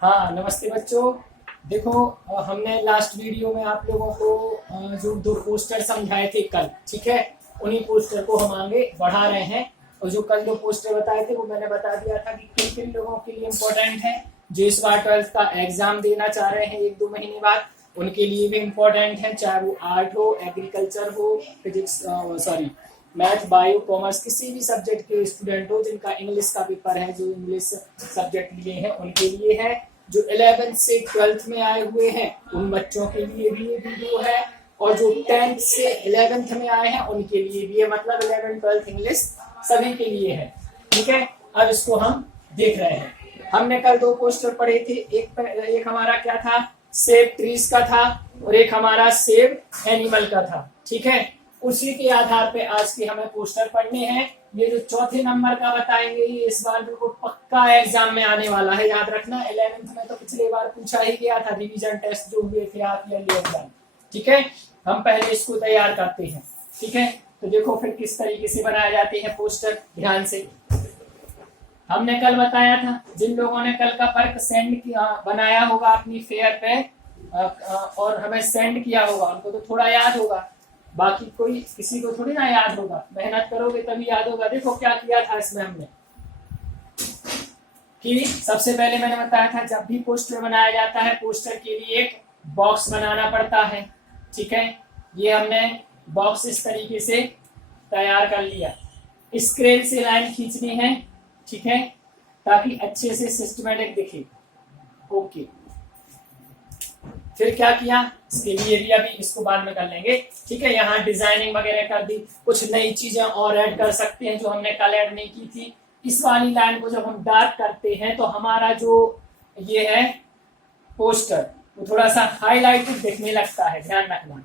हाँ, नमस्ते बच्चों। देखो, हमने लास्ट वीडियो में आप लोगों को जो दो पोस्टर समझाए थे कल, ठीक है, उन्हीं पोस्टर को हम आगे बढ़ा रहे हैं। और जो कल दो पोस्टर बताए थे वो मैंने बता दिया था कि किन किन लोगों के लिए इम्पोर्टेंट है। जो इस बार 12th का एग्जाम देना चाह रहे हैं 1-2 महीने बाद, उनके लिए भी इम्पोर्टेंट है, चाहे वो आर्ट हो, एग्रीकल्चर हो, physics, sorry math, bio, commerce, किसी भी सब्जेक्ट के स्टूडेंट हो जिनका इंग्लिश का पेपर है, जो इंग्लिश सब्जेक्ट लिए हैं उनके लिए है। जो 11th से 12th में आए हुए हैं उन बच्चों के लिए भी ये वीडियो है, और जो 10th से 11th में आए हैं उनके लिए भी है, मतलब 11th 12th इंग्लिश सभी के लिए है। ठीक है, अब इसको हम देख रहे हैं। हमने कल दो पोस्टर पढ़े थे, एक हमारा क्या था, सेव ट्रीज का था, और एक हमारा सेव एनिमल का था। ठीक है, उसी के आधार पे आज के हमें पोस्टर पढ़ने हैं। ये जो चौथे नंबर का बताएंगे ये इस बार बिल्कुल पक्का एग्जाम में आने वाला है, याद रखना। 11th में तो पिछले बार पूछा ही गया था, रिवीजन टेस्ट जो हुए थे आप ईयरली एग्जाम। ठीक है, हम पहले इसको तैयार करते हैं। ठीक है, तो देखो फिर किस तरीके से बनाए जाते हैं पोस्टर, ध्यान से। हमने कल बताया था, जिन लोगों ने कल का वर्क सेंड किया बनाया होगा अपनी फेयर पे और हमें सेंड किया होगा, उनको तो थोड़ा याद होगा, बाकी कोई किसी को थोड़ी ना याद होगा। मेहनत करोगे तभी याद होगा। देखो क्या किया था इसमें हमने, कि सबसे पहले मैंने बताया था जब भी पोस्टर बनाया जाता है पोस्टर के लिए एक बॉक्स बनाना पड़ता है। ठीक है, ये हमने बॉक्स इस तरीके से तैयार कर लिया। स्केल से लाइन खींचनी है, ठीक है, ताकि अच्छे से सिस्टमेटिक दिखे। ओके, फिर क्या किया, इसके लिए भी अभी इसको बाद में कर लेंगे। ठीक है, यहाँ डिजाइनिंग वगैरह कर दी, कुछ नई चीजें और ऐड कर सकते हैं जो हमने कल ऐड नहीं की थी। इस वाली लाइन को जब हम डार्क करते हैं तो हमारा जो ये है पोस्टर वो थोड़ा सा हाईलाइटेड दिखने लगता है, ध्यान रखना।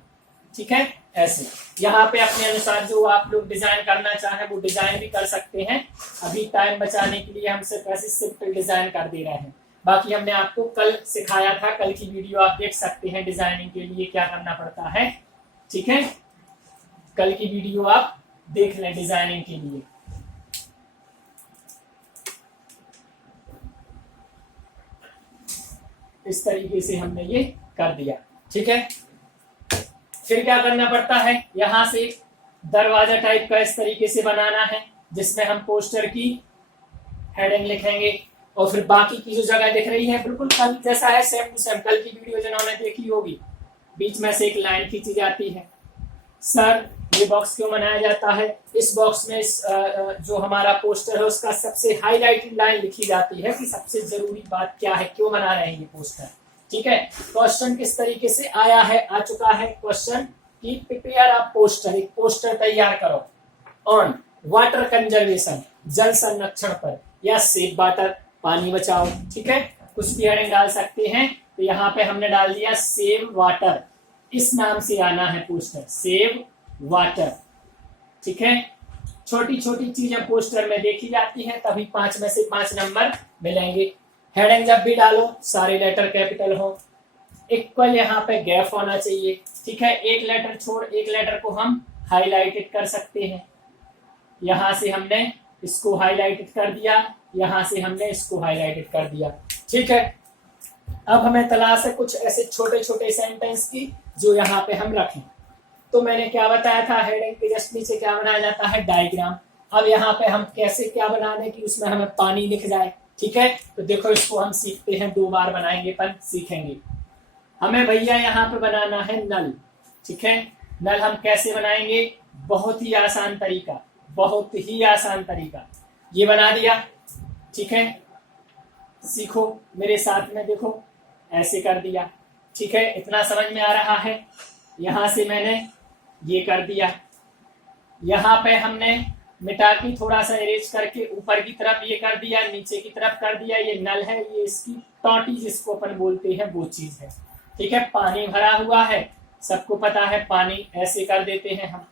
ठीक है, ऐसे यहाँ पे अपने अनुसार जो आप लोग डिजाइन करना चाहें वो डिजाइन भी कर सकते हैं। अभी टाइम बचाने के लिए हम सिर्फ ऐसे सिंपल डिजाइन कर दे रहे हैं। बाकी हमने आपको कल सिखाया था, कल की वीडियो आप देख सकते हैं डिजाइनिंग के लिए क्या करना पड़ता है। ठीक है, कल की वीडियो आप देख लें डिजाइनिंग के लिए। इस तरीके से हमने ये कर दिया। ठीक है, फिर क्या करना पड़ता है, यहां से दरवाजा टाइप का इस तरीके से बनाना है जिसमें हम पोस्टर की हेडिंग लिखेंगे। और फिर बाकी की जो जगह दिख रही है बिल्कुल कल जैसा है, सेम टू सेम। कल की वीडियो जिन्होंने देखी होगी, बीच में से एक लाइन खींची जाती है। सर ये बॉक्स क्यों बनाया जाता है, इस बॉक्स में जो हमारा पोस्टर है उसका सबसे हाईलाइटेड लाइन लिखी जाती है कि सबसे जरूरी बात क्या है, क्यों बना रहे हैं ये पोस्टर। ठीक है, क्वेश्चन किस तरीके से आया है, आ चुका है क्वेश्चन कि प्रिपेयर अ पोस्टर, एक पोस्टर तैयार करो ऑन वाटर कंजर्वेशन, जल संरक्षण पर, या सेव वाटर, पानी बचाओ। ठीक है, कुछ भी हेडिंग डाल सकते हैं। तो यहाँ पे हमने डाल दिया सेव वाटर, इस नाम से आना है पोस्टर, सेव वाटर। ठीक है, छोटी छोटी चीजें पोस्टर में देखी जाती हैं, तभी 5 में से 5 नंबर मिलेंगे। हेडिंग जब भी डालो सारे लेटर कैपिटल हो, इक्वल यहाँ पे गैप होना चाहिए। ठीक है, एक लेटर छोड़ एक लेटर को हम हाईलाइटेड कर सकते हैं। यहां से हमने इसको हाईलाइटेड कर दिया, यहां से हमने इसको हाईलाइटेड कर दिया। ठीक है, अब हमें तलाश है कुछ ऐसे छोटे छोटे सेंटेंस की जो यहाँ पे हम रखें। तो मैंने क्या बताया था, हेडिंग के जस्ट नीचे क्या बनाया जाता है, डायग्राम। अब यहाँ पे हम कैसे क्या बना दें कि उसमें हमें पानी दिख जाए। ठीक है, तो देखो इसको हम सीखते हैं, 2 बार बनाएंगे पर सीखेंगे। हमें भैया यहाँ पे बनाना है नल। ठीक है, नल हम कैसे बनाएंगे, बहुत ही आसान तरीका, बहुत ही आसान तरीका, ये बना दिया। ठीक है, सीखो मेरे साथ में, देखो ऐसे कर दिया। ठीक है, इतना समझ में आ रहा है। यहां से मैंने ये कर दिया, यहां पे हमने मिटा के थोड़ा सा इरेज करके ऊपर की तरफ ये कर दिया, नीचे की तरफ कर दिया। ये नल है, ये इसकी टोटी जिसको अपन बोलते हैं वो चीज है। ठीक है, पानी भरा हुआ है, सबको पता है पानी, ऐसे कर देते हैं हम।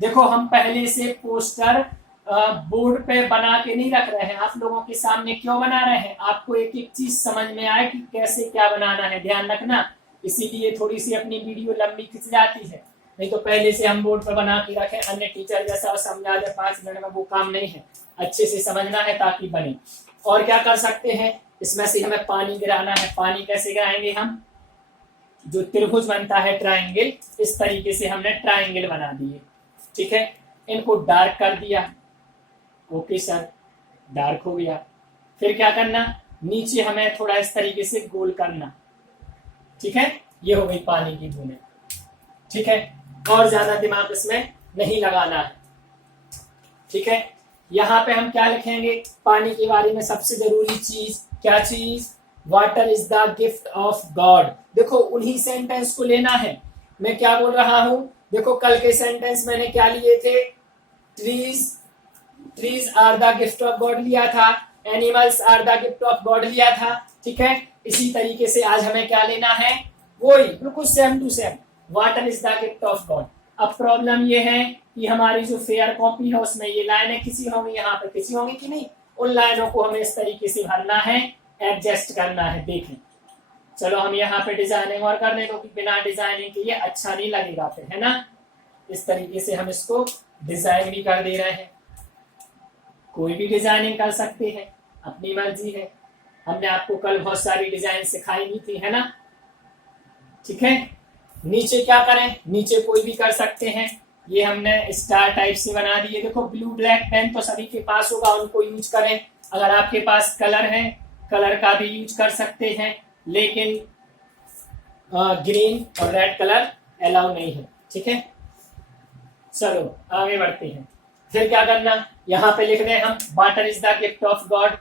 देखो हम पहले से पोस्टर बोर्ड पे बना के नहीं रख रहे हैं, आप लोगों के सामने क्यों बना रहे हैं, आपको एक एक चीज समझ में आए कि कैसे क्या बनाना है, ध्यान रखना। इसीलिए थोड़ी सी अपनी वीडियो लंबी खिंच जाती है, नहीं तो पहले से हम बोर्ड पर बना के रखें, अन्य टीचर जैसा समझा दे 5 मिनट में, वो काम नहीं है। अच्छे से समझना है ताकि बने। और क्या कर सकते हैं, इसमें से हमें पानी गिराना है। पानी कैसे गिराएंगे हम, जो त्रिभुज बनता है ट्राइंगल, इस तरीके से हमने ट्राइंगल बना दिए। ठीक है, इनको डार्क कर दिया। ओके सर, डार्क हो गया। फिर क्या करना, नीचे हमें थोड़ा इस तरीके से गोल करना। ठीक है, ये हो गई पानी की बूंदें। ठीक है, और ज्यादा दिमाग इसमें नहीं लगाना है। ठीक है, यहाँ पे हम क्या लिखेंगे, पानी के बारे में सबसे जरूरी चीज क्या चीज, water is the gift of God. देखो उन्हीं सेंटेंस को लेना है। मैं क्या बोल रहा हूं, देखो कल के सेंटेंस मैंने क्या लिए थे, trees are the gift of God लिया था, animals are the gift of God लिया था। ठीक है, इसी तरीके से आज हमें क्या लेना है, वही बिल्कुल same to same, water is the gift of God. अब प्रॉब्लम ये है कि हमारी जो फेयर कॉपी है उसमें ये लाइनें किसी होंगी, यहाँ पे किसी होंगी कि नहीं, उन लाइनों को हमें इस तरीके से भरना है, एडजस्ट करना है। देखें, चलो हम यहाँ पे डिजाइनिंग और कर दें, क्योंकि बिना डिजाइनिंग के ये अच्छा नहीं लगेगा फिर, है ना। इस तरीके से हम इसको डिजाइन भी कर दे रहे हैं। कोई भी डिजाइनिंग कर सकते हैं, अपनी मर्जी है। हमने आपको कल बहुत सारी डिजाइन सिखाई भी थी, है ना। ठीक है, नीचे क्या करें, नीचे कोई भी कर सकते हैं। ये हमने स्टार टाइप से बना दिए। देखो ब्लू ब्लैक पेन तो सभी के पास होगा, उनको यूज करें। अगर आपके पास कलर है, कलर का भी यूज कर सकते हैं, लेकिन ग्रीन और रेड कलर अलाउ नहीं है। ठीक है, चलो आगे बढ़ते हैं। फिर क्या करना, यहाँ पे लिख रहे हैं हम, water is the gift of God.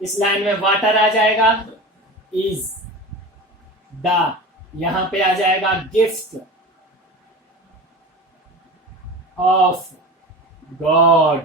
इस लाइन में वाटर आ जाएगा, इज द, यहां पे आ जाएगा गिफ्ट ऑफ गॉड।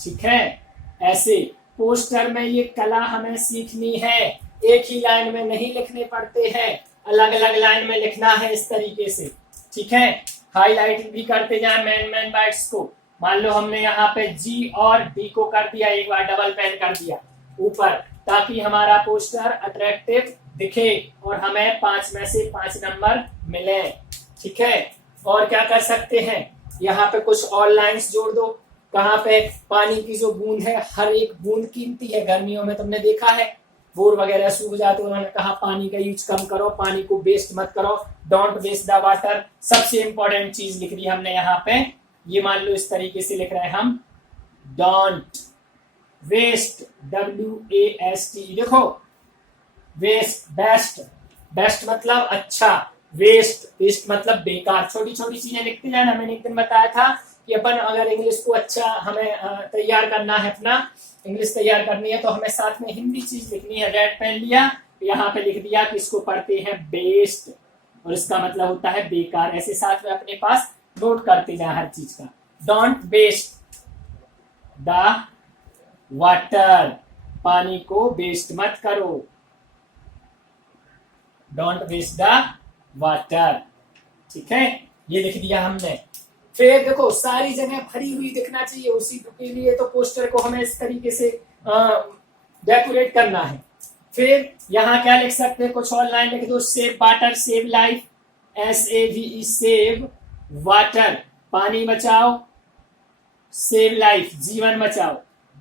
ठीक है, ऐसे पोस्टर में ये कला हमें सीखनी है, एक ही लाइन में नहीं लिखने पड़ते हैं, अलग अलग लाइन में लिखना है इस तरीके से। ठीक है, हाईलाइट भी करते जाए मेन बाइट्स को। मान लो हमने यहाँ पे जी और डी को कर दिया, एक बार डबल पेन कर दिया ऊपर, ताकि हमारा पोस्टर अट्रैक्टिव दिखे और हमें 5 में से 5 नंबर मिले। ठीक है, और क्या कर सकते हैं, यहाँ पे कुछ और लाइन्स जोड़ दो। कहाँ पे, पानी की जो बूंद है, हर एक बूंद कीमती है। गर्मियों में तुमने देखा है बोर वगैरह सूख जाते, उन्होंने कहा पानी का यूज कम करो, पानी को वेस्ट मत करो, डोंट वेस्ट द वाटर। सबसे इंपॉर्टेंट चीज लिख दी हमने यहाँ पे, ये मान लो इस तरीके से लिख रहे हैं हम, डोंट वेस्ट, WAST। देखो वेस्ट, बेस्ट, बेस्ट मतलब अच्छा, वेस्ट मतलब बेकार। छोटी छोटी चीजें लिखते जाना। मैंने एक दिन बताया था कि अपन अगर इंग्लिश को अच्छा हमें तैयार करना है, अपना इंग्लिश तैयार करनी है, तो हमें साथ में हिंदी चीज लिखनी है। रेड पेन लिया, यहाँ पे लिख दिया कि इसको पढ़ते हैं बेस्ट, और इसका मतलब होता है बेकार। ऐसे साथ में अपने पास नोट करते जाए हर चीज का। डोंट वेस्ट द वाटर, पानी को वेस्ट मत करो, डोंट वेस्ट द वाटर। ठीक है, ये लिख दिया हमने। फिर देखो सारी जगह भरी हुई दिखना चाहिए, उसी के लिए तो पोस्टर को हमें इस तरीके से डेकोरेट करना है। फिर यहाँ क्या लिख सकते हैं, कुछ और लाइन लिख दो, save water save life, SAVE save water, पानी बचाओ, सेव लाइफ जीवन बचाओ।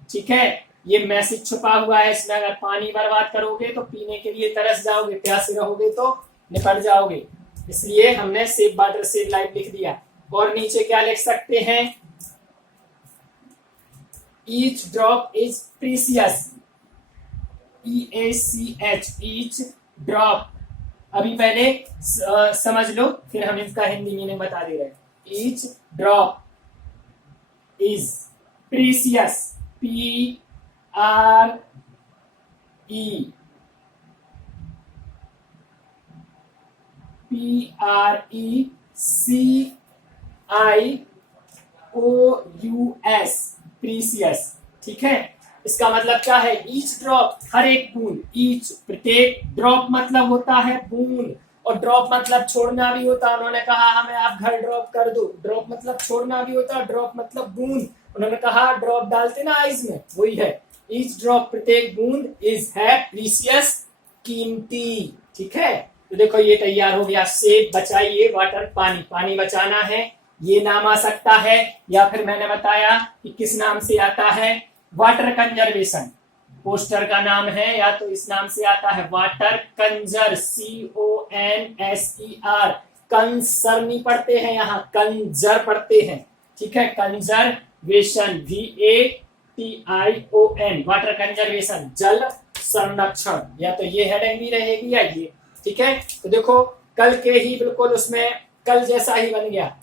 ठीक है, ये मैसेज छुपा हुआ है इसमें। अगर पानी बर्बाद करोगे तो पीने के लिए तरस जाओगे, प्यासे रहोगे तो निपट जाओगे, इसलिए हमने सेव वाटर सेव लाइफ लिख दिया। और नीचे क्या लिख सकते हैं, each drop is precious, EACH, each drop. अभी पहले समझ लो, फिर हम इसका हिंदी मीनिंग बता दे रहे हैं। Each drop is precious, PRE, PRECIOUS, precious. ठीक है, इसका मतलब क्या है, ईच ड्रॉप हर एक बूंद, ईच प्रत्येक, ड्रॉप मतलब होता है बूंद, और ड्रॉप मतलब छोड़ना भी होता है। उन्होंने कहा हमें आप घर ड्रॉप कर दो, ड्रॉप मतलब छोड़ना भी होता है, ड्रॉप मतलब बूंद। उन्होंने कहा ड्रॉप डालते ना आइस में, वही है। ईच ड्रॉप प्रत्येक बूंद, इज है प्रीसियस, कीमती। ठीक है, तो देखो ये तैयार हो गया। सेव बचाइए वाटर, पानी, पानी बचाना है, ये नाम आ सकता है, या फिर मैंने बताया कि किस नाम से आता है, वाटर कंजर्वेशन। पोस्टर का नाम है, या तो इस नाम से आता है वाटर कंजर, CONSER, कंसर नहीं पढ़ते हैं, यहाँ कंजर पढ़ते हैं, ठीक है, कंजर्वेशन, VATION, वाटर कंजर्वेशन, जल संरक्षण, या तो ये हेडिंग भी रहेगी या ये, ठीक है। तो देखो कल के ही बिल्कुल उसमें कल जैसा ही बन गया,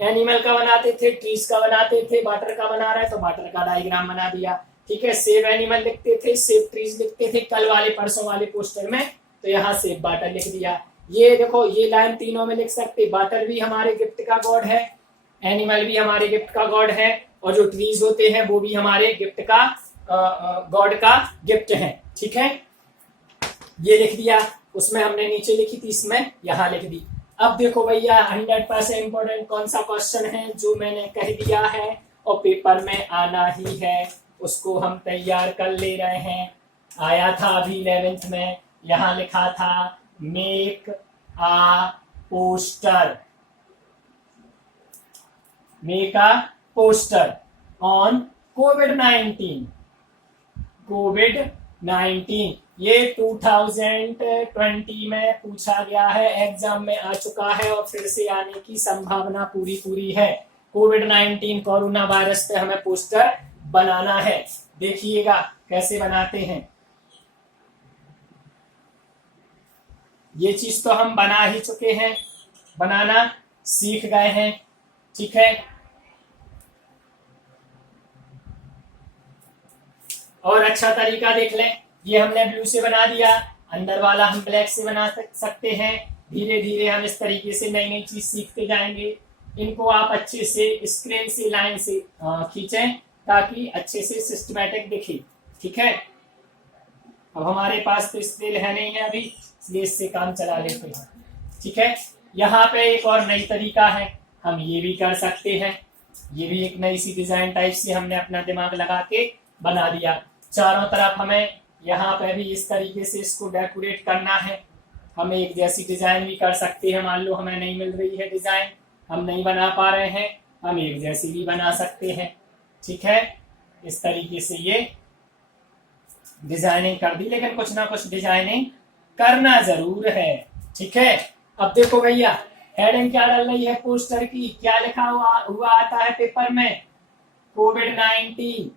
एनिमल का बनाते थे, ट्रीज का बनाते थे, वाटर का बना रहा है तो वाटर का डायग्राम बना दिया, ठीक है। सेव एनिमल लिखते थे, सेव ट्रीज लिखते थे कल वाले परसों वाले पोस्टर में, तो यहाँ सेव वाटर लिख दिया। ये देखो ये लाइन तीनों में लिख सकते, वाटर भी हमारे गिफ्ट का गॉड है, एनिमल भी हमारे गिफ्ट का गॉड है, और जो ट्रीज होते हैं वो भी हमारे गिफ्ट का गॉड का गिफ्ट है, ठीक है। ये लिख दिया, उसमें हमने नीचे लिखी थी, इसमें यहाँ लिख दी। अब देखो भैया 100% इंपॉर्टेंट कौन सा क्वेश्चन है जो मैंने कह दिया है और पेपर में आना ही है, उसको हम तैयार कर ले रहे हैं। आया था अभी 11th में, यहाँ लिखा था make a poster, make a poster on कोविड-19, कोविड-19, ये 2020 में पूछा गया है, एग्जाम में आ चुका है और फिर से आने की संभावना पूरी है। कोविड-19 कोरोना वायरस पे हमें पोस्टर बनाना है, देखिएगा कैसे बनाते हैं। ये चीज तो हम बना ही चुके हैं, बनाना सीख गए हैं, ठीक है। और अच्छा तरीका देख लें, ये हमने ब्लू से बना दिया, अंदर वाला हम ब्लैक से बना सकते हैं। धीरे धीरे हम इस तरीके से नई नई चीज सीखते जाएंगे। इनको आप अच्छे से स्क्रीन से लाइन से खींचें ताकि अच्छे से सिस्टमैटिक दिखे, ठीक है। अब हमारे पास तो स्केल है नहीं है अभी, इसलिए इससे काम चला लेते हैं, ठीक है। यहाँ पे एक और नई तरीका है, हम ये भी कर सकते हैं। ये भी एक नई सी डिजाइन टाइप से हमने अपना दिमाग लगा के बना दिया। चारों तरफ हमें यहाँ पे भी इस तरीके से इसको डेकोरेट करना है। हम एक जैसी डिजाइन भी कर सकते हैं, मान लो हमें नहीं मिल रही है डिजाइन, हम नहीं बना पा रहे हैं, हम एक जैसी भी बना सकते हैं, ठीक है। इस तरीके से ये डिजाइनिंग कर दी, लेकिन कुछ ना कुछ डिजाइनिंग करना जरूर है, ठीक है। अब देखो भैया हेडिंग क्या डल रही है पोस्टर की, क्या लिखा हुआ आता है पेपर में, कोविड-19।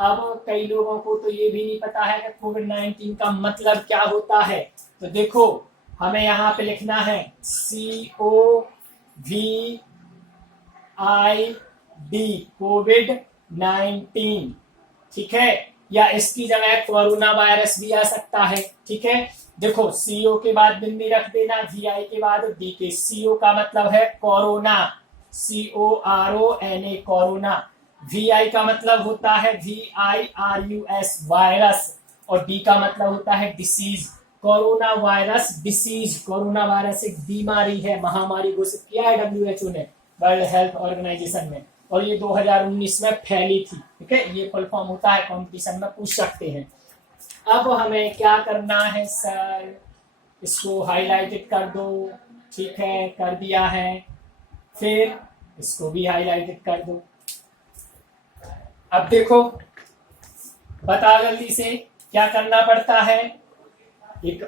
अब कई लोगों को तो ये भी नहीं पता है कि कोविड-19 का मतलब क्या होता है। तो देखो हमें यहाँ पे लिखना है COVID, कोविड-19, ठीक है, या इसकी जगह कोरोना वायरस भी आ सकता है, ठीक है। देखो CO के बाद बिंदी रख देना, VI के बाद DK। CO का मतलब है कोरोना, CORONA, कोरोना। VI का मतलब होता है VIRUS, वायरस, और D का मतलब होता है disease, corona virus disease. Corona virus एक बीमारी है, महामारी घोषित किया है WHO ने, वर्ल्ड हेल्थ ऑर्गेनाइजेशन में, और ये 2019 में फैली थी, ठीक है। ये फुल फॉर्म होता है, कॉम्पिटिशन में पूछ सकते हैं। अब हमें क्या करना है सर, इसको हाईलाइटेड कर दो, ठीक है, कर दिया है। फिर इसको भी हाईलाइटेड कर दो। अब देखो बता जल्दी से क्या करना पड़ता है। एक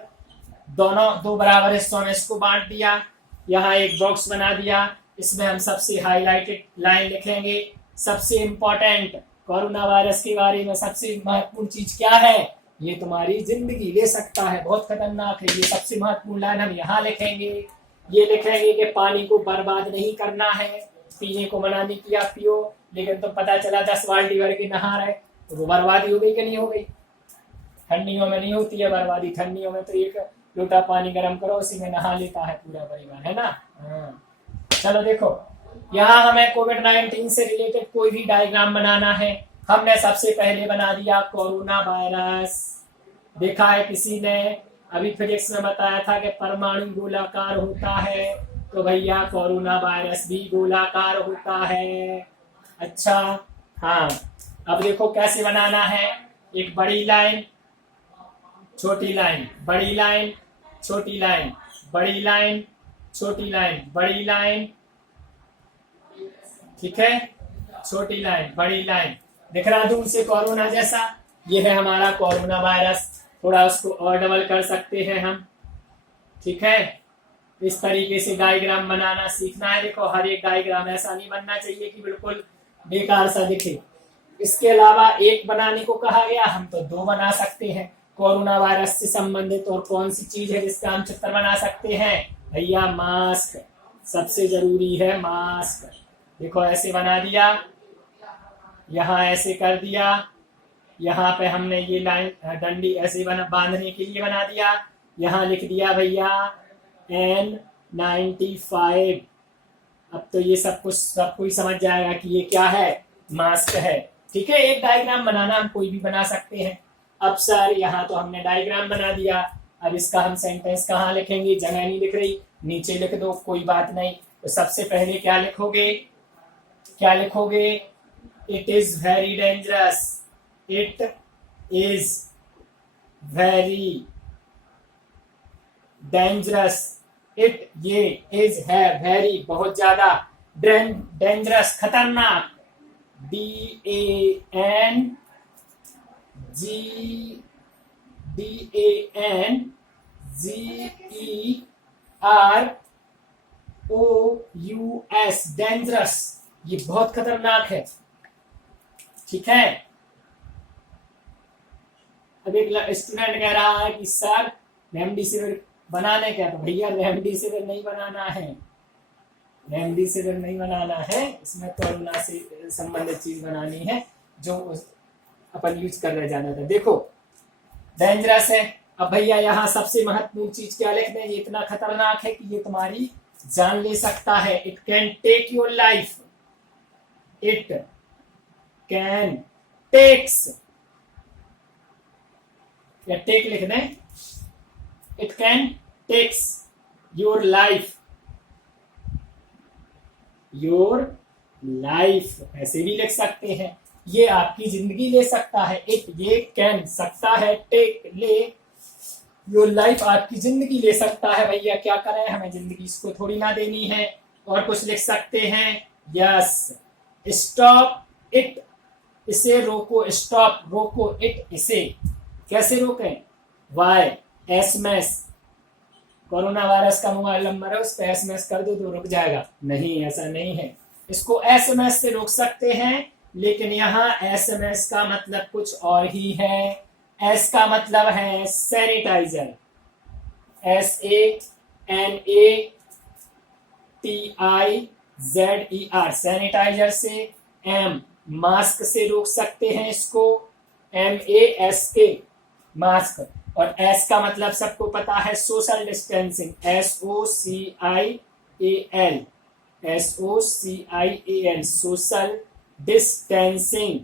दो बराबर हिस्सों में इसको बांट दिया, यहाँ एक बॉक्स बना दिया, इसमें हम सबसे हाईलाइटेड लाइन लिखेंगे। सबसे इंपॉर्टेंट कोरोना वायरस के बारे में सबसे महत्वपूर्ण चीज क्या है, ये तुम्हारी जिंदगी ले सकता है, बहुत खतरनाक है। ये सबसे महत्वपूर्ण लाइन हम यहाँ लिखेंगे। ये लिखेंगे कि पानी को बर्बाद नहीं करना है, पीने को मना नहीं किया पियो, लेकिन तो पता चला 10 बाल्टी भर के नहा रहे तो वो बर्बादी हो गई कि नहीं हो गई। ठंडियों में नहीं होती है बर्बादी, ठंडियों में तो एक लोटा पानी गर्म करो उसी में नहा लेता है पूरा परिवार, है ना। चलो देखो यहाँ हमें कोविड-19 से रिलेटेड कोई भी डायग्राम बनाना है। हमने सबसे पहले बना दिया कोरोना वायरस। देखा है किसी ने, अभी फिजिक्स में बताया था कि परमाणु गोलाकार होता है, तो भैया कोरोना वायरस भी गोलाकार होता है। अच्छा हाँ, अब देखो कैसे बनाना है। एक बड़ी लाइन, छोटी लाइन, बड़ी लाइन, छोटी लाइन, बड़ी लाइन, छोटी लाइन, बड़ी लाइन, ठीक है, छोटी लाइन, बड़ी लाइन। दिख रहा दूर से कोरोना जैसा, ये है हमारा कोरोना वायरस। थोड़ा उसको और डबल कर सकते हैं हम, ठीक है। इस तरीके से डायग्राम बनाना सीखना है। देखो हर एक डायग्राम ऐसा नहीं बनना चाहिए कि बिल्कुल बेकार सा दिखे। इसके अलावा एक बनाने को कहा गया, हम तो दो बना सकते हैं। कोरोना वायरस से संबंधित और कौन सी चीज है जिसका हम चित्र बना सकते हैं भैया? मास्क, सबसे जरूरी है मास्क। देखो ऐसे बना दिया, यहाँ ऐसे कर दिया, यहाँ पे हमने ये लाइन डंडी ऐसे बांधने के लिए बना दिया, यहाँ लिख दिया भैया N95। अब तो ये सब कुछ सबको ही समझ जाएगा कि ये क्या है, मास्क है, ठीक है। एक डायग्राम बनाना हम कोई भी बना सकते हैं। अब सर यहाँ तो हमने डायग्राम बना दिया, अब इसका हम सेंटेंस कहाँ लिखेंगे? जगह नहीं लिख रही, नीचे लिख दो, कोई बात नहीं। तो सबसे पहले क्या लिखोगे? क्या लिखोगे? It is very dangerous. It is very dangerous. It ये इज है वेरी बहुत ज्यादा, डेंजरस खतरनाक, DANGEROUS डेंजरस, ये बहुत खतरनाक है, ठीक है। अब एक स्टूडेंट कह रहा है कि सर रेमडेसिविर बनाने क्या? तो भैया रेमडेसिविर नहीं बनाना है, रेमडेसिविर नहीं बनाना है, इसमें कोरोना से संबंधित चीज बनानी है जो अपन यूज कर रहे जाना था। देखो डेंजरस है। अब भैया यहाँ सबसे महत्वपूर्ण चीज क्या लिख दें? ये इतना खतरनाक है कि ये तुम्हारी जान ले सकता है। It can take your life. It can takes, या टेक लिख दें, it can takes your life. Your life ऐसे भी लिख सकते हैं, ये आपकी जिंदगी ले सकता है। इट ये कैन सकता है, टेक ले, योर लाइफ आपकी जिंदगी ले सकता है। भैया क्या करें, हमें जिंदगी इसको थोड़ी ना देनी है। और कुछ लिख सकते हैं, यस। स्टॉप इट, इसे रोको, स्टॉप रोको इट, इसे कैसे रोकें? वाई, SMS, कोरोना वायरस का मोबाइल नंबर है, उस पर SMS कर दो तो रुक जाएगा। नहीं, ऐसा नहीं है। इसको SMS से रोक सकते हैं, लेकिन यहाँ SMS का मतलब कुछ और ही है। S का मतलब है सैनिटाइजर, SANATIZER, सैनिटाइजर से। M मास्क से रोक सकते हैं इसको, MASK मास्क। और S का मतलब सबको पता है social distancing, SOCIAL social distancing,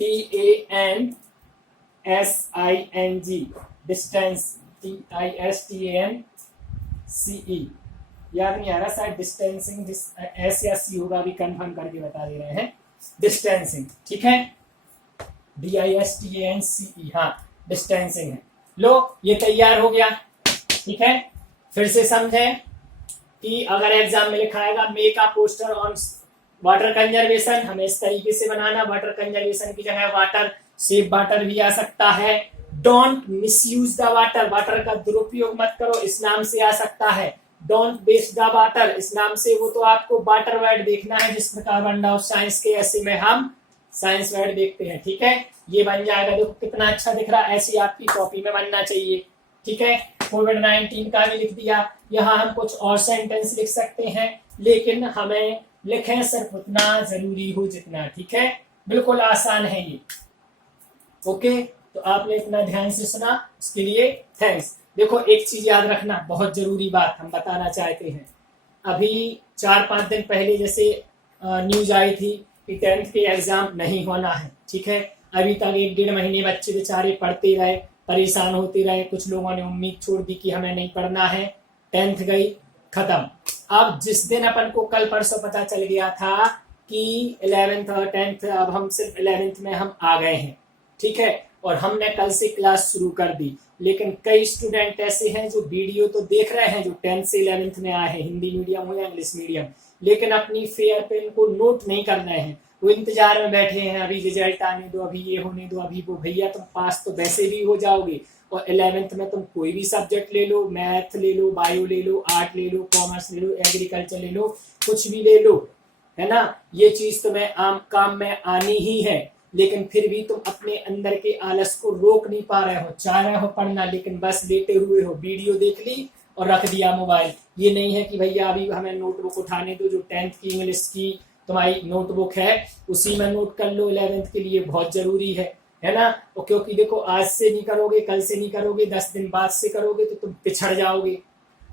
TANSING distance, DISTANCE। याद नहीं आ रहा शायद, डिस्टेंसिंग S या C होगा, अभी कंफर्म करके बता दे रहे हैं। डिस्टेंसिंग, ठीक है, DISTANCE, हाँ डिस्टेंसिंग है। लो ये तैयार हो गया, ठीक है। फिर से समझें कि अगर एग्जाम में लिखा आएगा make a poster on water conservation, हमें इस तरीके से बनाना। वाटर कंजर्वेशन की जगह वाटर सेव वाटर भी आ सकता है। Don't misuse the water, water का दुरुपयोग मत करो, इस नाम से आ सकता है। डोंट वेस्ट द वाटर, इस नाम से, वो तो आपको वाटर वर्ड देखना है जिस प्रकार वन ऑफ साइंस के, ऐसे में हम साइंस वर्ड देखते हैं, ठीक है। ये बन जाएगा, देखो कितना अच्छा दिख रहा है, ऐसी आपकी कॉपी में बनना चाहिए, ठीक है। कोविड-19 का भी लिख दिया। यहाँ हम कुछ और सेंटेंस लिख सकते हैं, लेकिन हमें लिखें सिर्फ उतना जरूरी हो जितना, ठीक है। बिल्कुल आसान है ये, ओके। तो आपने इतना ध्यान से सुना, उसके लिए थैंक्स। देखो एक चीज याद रखना, बहुत जरूरी बात हम बताना चाहते हैं। अभी 4-5 दिन पहले जैसे न्यूज आई थी कि 10th के एग्जाम नहीं होना है, ठीक है। अभी तक 1-1.5 महीने बच्चे बेचारे पढ़ते रहे, परेशान होते रहे। कुछ लोगों ने उम्मीद छोड़ दी कि हमें नहीं पढ़ना है, 10th गई खत्म। अब जिस दिन अपन को कल परसों पता चल गया था कि 11th और 10th, अब हम सिर्फ 11th में हम आ गए हैं, ठीक है। और हमने कल से क्लास शुरू कर दी, लेकिन कई स्टूडेंट ऐसे हैं जो वीडियो तो देख रहे हैं, जो 10th से 11th में आए हैं, हिंदी मीडियम हो या इंग्लिश मीडियम, लेकिन अपनी फेयर पे इनको नोट नहीं कर रहे हैं। वो इंतजार में बैठे हैं, अभी रिजल्ट आने दो, अभी ये होने दो, अभी वो। भैया तुम पास तो वैसे भी हो जाओगे, और 11th में तुम कोई भी सब्जेक्ट ले लो, मैथ ले लो, बायो ले लो, आर्ट ले लो, कॉमर्स ले लो, एग्रीकल्चर ले लो, कुछ भी ले लो, है ना, ये चीज तुम्हें आम काम में आनी ही है। लेकिन फिर भी तुम अपने अंदर के आलस को रोक नहीं पा रहे हो, चाह रहे हो पढ़ना, लेकिन बस लेटे हुए हो, वीडियो देख ली और रख दिया मोबाइल। ये नहीं है कि भैया अभी हमें नोटबुक उठाने दो, जो 10th की इंग्लिश की तुम्हारी नोटबुक है उसी में नोट कर लो, 11th के लिए बहुत जरूरी है ना। और क्योंकि देखो आज से नहीं करोगे, कल से नहीं करोगे, 10 दिन बाद से करोगे तो तुम पिछड़ जाओगे।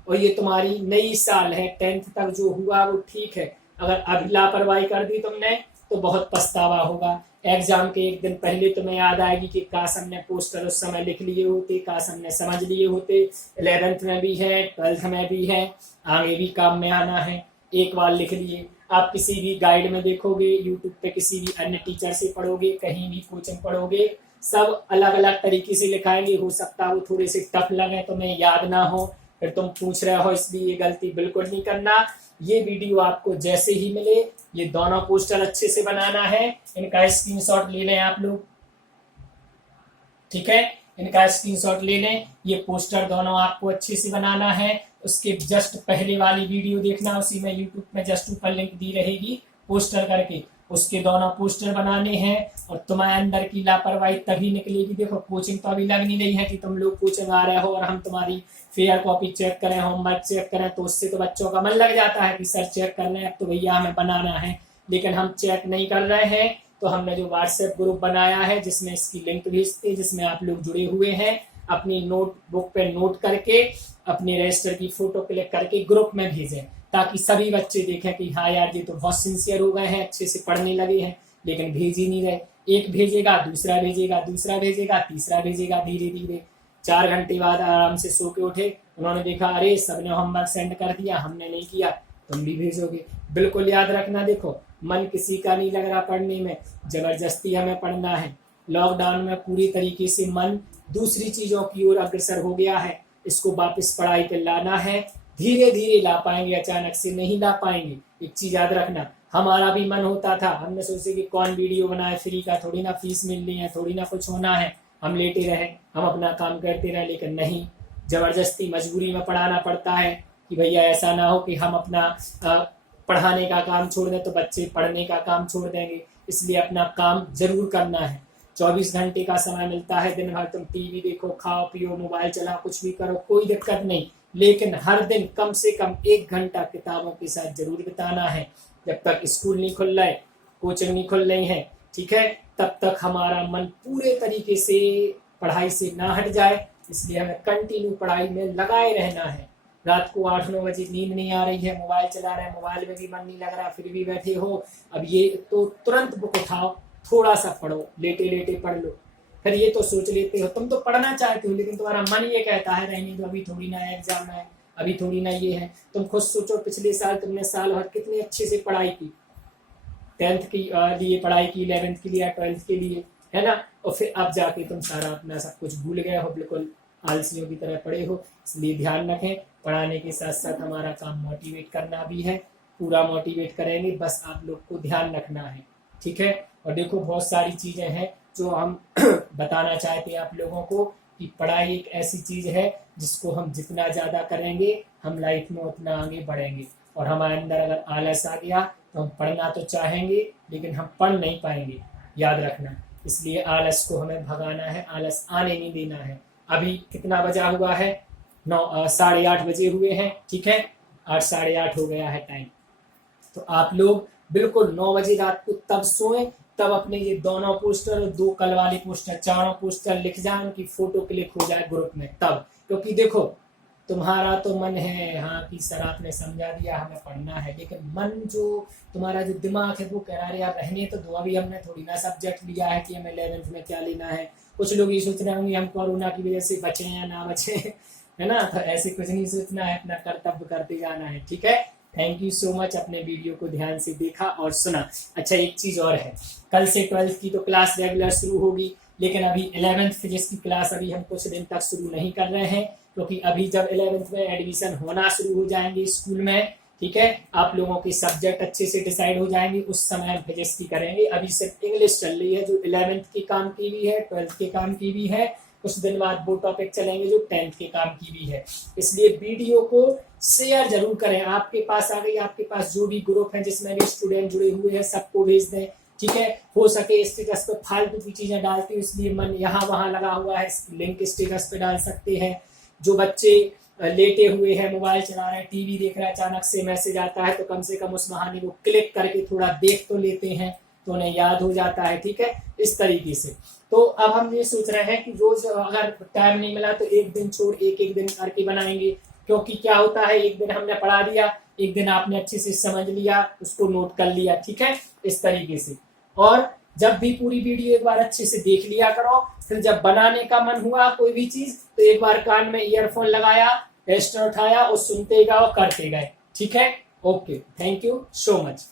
और ये तुम्हारी नई साल है, 10th तक जो हुआ वो ठीक है, अगर अभी लापरवाही कर दी तुमने तो बहुत पछतावा होगा। एग्जाम के एक दिन पहले तुम्हें याद आएगी कि काश हमने पोस्टर उस समय लिख लिए होते, काश हमने समझ लिए होते। 11th में भी है, 12th में भी है, आगे भी काम में आना है, एक बार लिख लिए। आप किसी भी गाइड में देखोगे, यूट्यूब पे किसी भी अन्य टीचर से पढ़ोगे, कहीं भी कोचिंग पढ़ोगे, सब अलग अलग तरीके से लिखाएंगे। हो सकता है वो थोड़े से टफ लगे, तुम्हें याद ना हो, फिर तुम पूछ रहे हो, इसलिए ये गलती बिल्कुल नहीं करना। ये वीडियो आपको जैसे ही मिले, ये दोनों पोस्टर अच्छे से बनाना है, इनका स्क्रीनशॉट ले लें आप लोग, ठीक है, इनका स्क्रीनशॉट ले लें। ये पोस्टर दोनों आपको अच्छे से बनाना है। उसके जस्ट पहले वाली वीडियो देखना, उसी में यूट्यूब में जस्ट ऊपर लिंक दी रहेगी पोस्टर करके, उसके दोनों पोस्टर बनाने हैं। और तुम्हारे अंदर की लापरवाही तभी निकलेगी। देखो कोचिंग तो अभी लगनी नहीं है कि तुम लोग कोचिंग आ रहे हो और हम तुम्हारी फेयर कॉपी चेक करें, होमवर्क चेक करें, तो उससे तो बच्चों का मन लग जाता है कि सर चेक कर लें, अब तो भैया हमें बनाना है। लेकिन हम चेक नहीं कर रहे हैं, तो हमने जो व्हाट्सएप ग्रुप बनाया है जिसमें इसकी लिंक भेजते हैं, जिसमें आप लोग जुड़े हुए हैं, अपनी नोटबुक पे नोट करके अपने रजिस्टर की फोटो क्लिक करके ग्रुप में भेजें, ताकि सभी बच्चे देखें कि हाँ यार ये तो बहुत सिंसियर हो गए हैं, अच्छे से पढ़ने लगे हैं, लेकिन भेज ही नहीं रहे। एक भेजेगा, दूसरा भेजेगा, दूसरा भेजेगा, तीसरा भेजेगा, धीरे धीरे 4 घंटे बाद आराम से सो के उठे, उन्होंने देखा अरे सबने होमवर्क सेंड कर दिया, हमने नहीं किया, तुम भी भेजोगे। बिल्कुल याद रखना, देखो मन किसी का नहीं लग रहा पढ़ने में, जबरदस्ती हमें पढ़ना है। लॉकडाउन में पूरी तरीके से मन दूसरी चीजों की ओर अग्रसर हो गया है, इसको वापस पढ़ाई पे लाना है। धीरे धीरे ला पाएंगे, अचानक से नहीं ला पाएंगे। एक चीज याद रखना, हमारा भी मन होता था, हमने सोचे कि कौन वीडियो बनाए, फ्री का थोड़ी ना फीस मिलनी है, थोड़ी ना कुछ होना है, हम लेटे रहे, हम अपना काम करते रहे। लेकिन नहीं, जबरदस्ती मजबूरी में पढ़ाना पड़ता है कि भैया ऐसा ना हो कि हम अपना पढ़ाने का काम छोड़ दें तो बच्चे पढ़ने का काम छोड़ देंगे। इसलिए अपना काम जरूर करना है। 24 घंटे का समय मिलता है, दिन भर तुम टीवी देखो, खाओ पियो, मोबाइल चलाओ, कुछ भी करो, कोई दिक्कत नहीं, लेकिन हर दिन कम से कम 1 घंटा किताबों के साथ जरूर बिताना है। जब तक स्कूल नहीं खुल रहे, कोचिंग नहीं खुल रही है, ठीक है, तब तक हमारा मन पूरे तरीके से पढ़ाई से ना हट जाए। इसलिए हमें कंटिन्यू पढ़ाई में लगाए रहना है। रात को 8-9 बजे नींद नहीं आ रही है, मोबाइल चला रहे हैं, मोबाइल में भी मन नहीं लग रहा, फिर भी बैठे हो, अब ये तो तुरंत बुक उठाओ, थोड़ा सा पढ़ो, लेटे लेटे पढ़ लो। फिर ये तो सोच लेते हो, तुम तो पढ़ना चाहते हो, लेकिन तुम्हारा मन ये कहता है रहने दो, अभी थोड़ी ना एग्जाम है, अभी थोड़ी ना ये है। तुम खुद सोचो, पिछले साल तुमने साल भर कितने अच्छे से पढ़ाई की, 10th के लिए पढ़ाई की, 11th के लिए, 12th के लिए, है ना। और फिर अब जाके तुम सारा अपना सब कुछ भूल गए हो, बिल्कुल आलसियों की तरह पड़े हो। इसलिए ध्यान रखें, पढ़ाने के साथ साथ हमारा काम मोटिवेट करना भी है, पूरा मोटिवेट करेंगे, बस आप लोग को ध्यान रखना है, ठीक है। और देखो बहुत सारी चीजें हैं जो हम बताना चाहते हैं आप लोगों को, कि पढ़ाई एक ऐसी चीज है जिसको हम जितना ज्यादा करेंगे हम लाइफ में उतना आगे बढ़ेंगे। और हमारे अंदर अगर आलस आ गया तो हम पढ़ना तो चाहेंगे लेकिन हम पढ़ नहीं पाएंगे, याद रखना। इसलिए आलस को हमें भगाना है, आलस आने नहीं देना है। अभी कितना बजा हुआ है, 8:30 बजे हुए हैं, ठीक है, 8 साढ़े 8 हो गया है टाइम। तो आप लोग बिल्कुल 9 बजे रात को तब सोएं, तब अपने ये दोनों पोस्टर और 2 कल वाले पोस्टर, चारों पोस्टर लिख जाए, उनकी फोटो क्लिक हो जाए ग्रुप में तब। क्योंकि देखो तुम्हारा तो मन है हाँ कि सर आपने समझा दिया हमें पढ़ना है, लेकिन मन जो तुम्हारा जो दिमाग है वो कह रहा है यार रहने तो दो, अभी हमने थोड़ी ना सब्जेक्ट लिया है कि हमें 11th में क्या लेना है। कुछ लोग ये सोच रहे होंगे हम कोरोना की वजह से बचे या ना बचे, है ना। तो ऐसे कुछ नहीं सोचना है, अपना कर्तव्य करते जाना है, ठीक है। थैंक यू सो मच, अपने वीडियो को ध्यान से देखा और सुना। अच्छा एक चीज और है, कल से 12th की तो क्लास रेगुलर शुरू होगी, लेकिन अभी 11th फिजिक्स की क्लास अभी हम कुछ दिन तक शुरू नहीं कर रहे हैं, क्योंकि अभी जब 11th में एडमिशन होना शुरू हो जाएंगे स्कूल में ठीक है, आप लोगों के सब्जेक्ट अच्छे से डिसाइड हो जाएंगे, उस समय हम फिजिक्स की करेंगे। अभी सिर्फ इंग्लिश चल रही है जो 11th के काम की भी है, 12th के काम की भी है, कुछ दिन बाद वो टॉपिक चलेंगे जो 10th के काम की भी है। इसलिए वीडियो को शेयर जरूर करें, आपके पास आ गई, आपके पास जो भी ग्रुप है जिसमें भी स्टूडेंट जुड़े हुए हैं सबको भेज दें, ठीक है। हो सके स्टेटस पे फालतू की चीजें डालती हूँ इसलिए मन यहाँ वहां लगा हुआ है, लिंक स्टेटस पे डाल सकते हैं। जो बच्चे लेटे हुए हैं, मोबाइल चला रहे हैं, टीवी देख रहे हैं, अचानक से मैसेज आता है तो कम से कम उस बहाने को क्लिक करके थोड़ा देख तो लेते हैं तो उन्हें याद हो जाता है, ठीक है, इस तरीके से। तो अब हम ये सोच रहे हैं कि रोज अगर टाइम नहीं मिला तो एक दिन छोड़ एक दिन करके बनाएंगे, क्योंकि क्या होता है एक दिन हमने पढ़ा दिया, एक दिन आपने अच्छे से समझ लिया, उसको नोट कर लिया, ठीक है, इस तरीके से। और जब भी पूरी वीडियो एक बार अच्छे से देख लिया करो, फिर जब बनाने का मन हुआ कोई भी चीज तो एक बार कान में ईयरफोन लगाया, रजिस्टर उठाया और सुनते गए और करते गए, ठीक है। Okay, thank you so much.